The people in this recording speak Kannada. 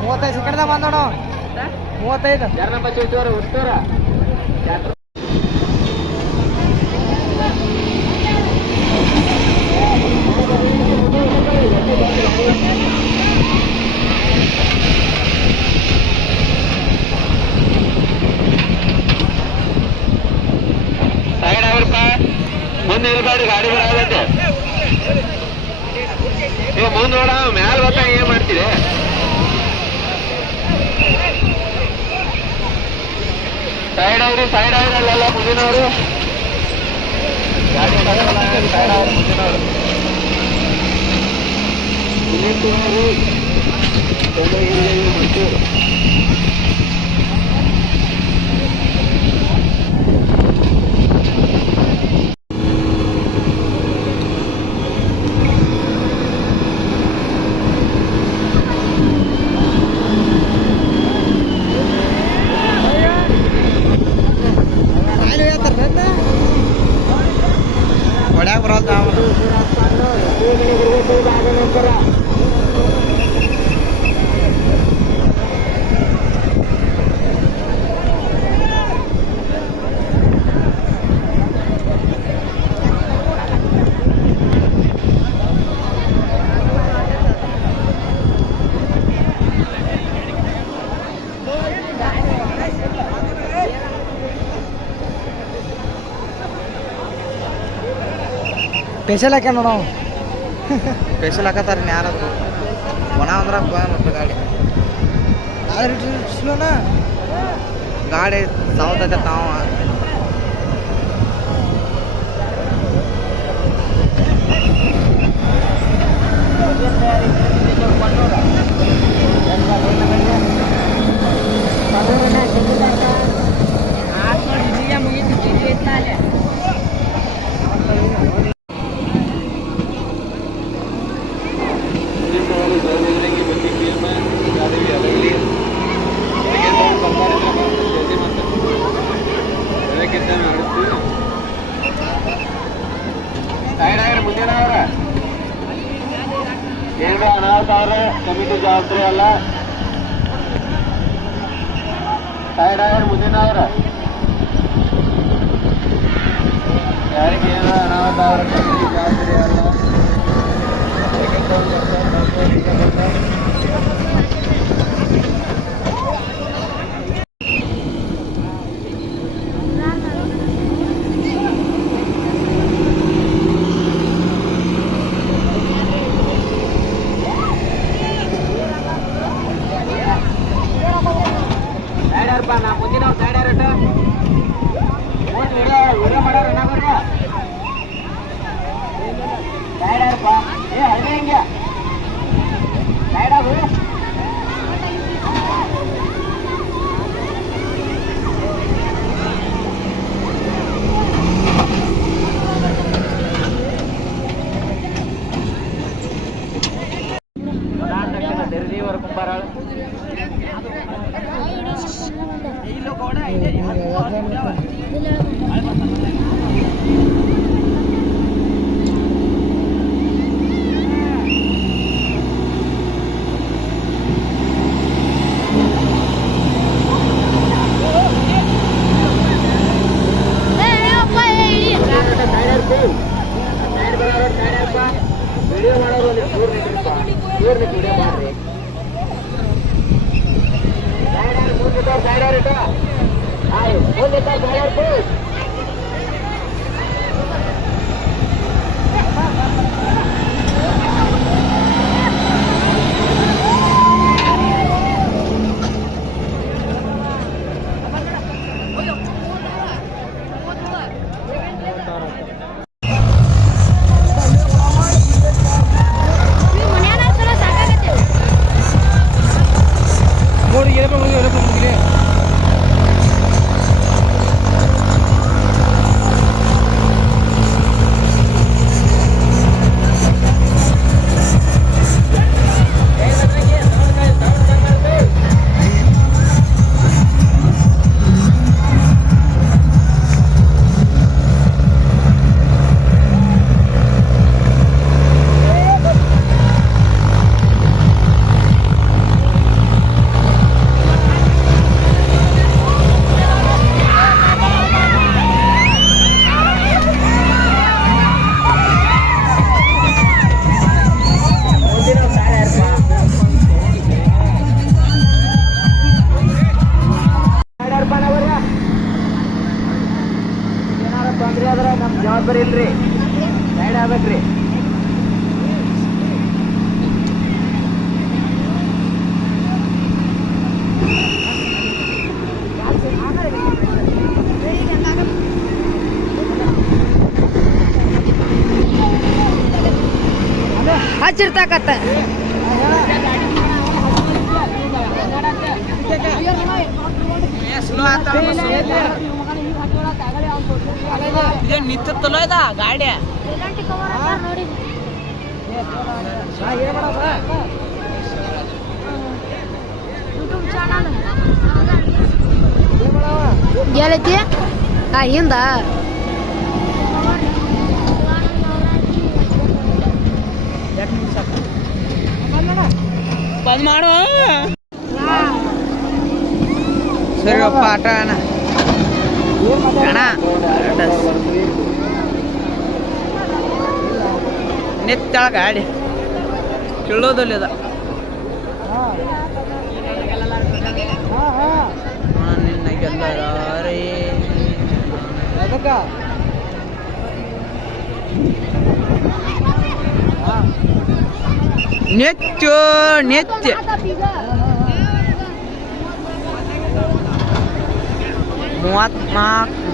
ಮೂವತ್ತೈದು ಸೆಕೆಂಡ್ದಾಗ ಬಂದೋಣ 35 ಉತ್ತೂರ ಸೈಡ್ ಆಗ್ರಪ್ಪ ಮುಂದೆ ಇರಬಾರ್ದು ಗಾಡಿ ಬರಾಗತ್ತೆ ಮುಂದೆ ನೋಡ ಮ್ಯಾಲ ಗೊತ್ತಾಗ ಏನ್ ಮಾಡ್ತೀರಿ ಸೈಡ್ ಆಗ್ರಲ್ಲ ಮುಂದಿನವರು ಗಾಡಿ ಸೈಡ್ ಅವ್ರು ಮುಂದಿನವರು ಹೊಡ್ಯಾಗ ಬರೋದು ಸ್ಪೆಷಲ್ ಹಾಕ್ಯ ನೋಡ ಸ್ಪೆಷಲ್ ಹಾಕತ್ತಾರ ಯಾರಾದ್ರು ಒಣ ಅಂದ್ರೆ ಮತ್ತೆ ಗಾಡಿ ಸ್ಲೋನ ಗಾಡಿ ಸಾವತೈತೆ ತಾವ ಮುಂದಿನವ್ರ ಏನು ಅನಾಹುತ ಅವ್ರೆ ಕಮಿಟಿ ಜವಾಬ್ದಾರಿ ಅಲ್ಲ ಸೈಡ್ ಆಗ್ರ ಮುಂದಿನವ್ರ ಯಾರಿಗೆ ಏನು ಅನಾಹುತ ಅವ್ರ ಕಮಿಟಿ ಜವಾಬ್ದಾರಿ ಅಲ್ಲ ನಾ ಮುಂದಿನ ಸೈಡ್ ಯಾರಟ ವಿಡಿಯೋ ಮಾಡೋರು ಏನಾಗ್ರ ಸೈಡ್ ಯಾರಪ್ಪ ಏ ಹಳ್ಳಿ ಹಿಂಗೆ ಸೈಡ್ ಆಗು ತೆರೆದೀವರ ಕುಂಬಾರಾಳ ವಿಡಿಯೋ ಮಾಡೋದು ವಿಡಿಯೋ ಮಾಡ್ರಿ ಸೈಡ್ ಮುಂದೆ ಬಂದ್ರಿ ಆದ್ರೆ ನಮ್ಮ ಜವಾಬ್ದಾರಿ ಇಲ್ರಿ ಗೈಡ್ ಆಗ್ಬೇಕ್ರಿ ಹಚ್ಚಿರ್ತಾಕತ್ತ ನಿಂತಲ್ಲ ಇದ ಗಾಡಿ ಏನೈತಿ ಹಿಂದ ಬಂದ್ ಮಾಡು ಸರಿ ಅಪ್ಪ ಆಟ ಅಣ್ಣ ಅಣ್ಣ ನಿತ್ತಳ ಗಾಡಿ ಕೀಳೋದಲ್ಲಿ ಅದ ನಿನ್ನಗೆಲ್ಲರೇ ನಿತ್ಯ ನಿತ್ಯ ಮೂವತ್ನಾಲ್ಕು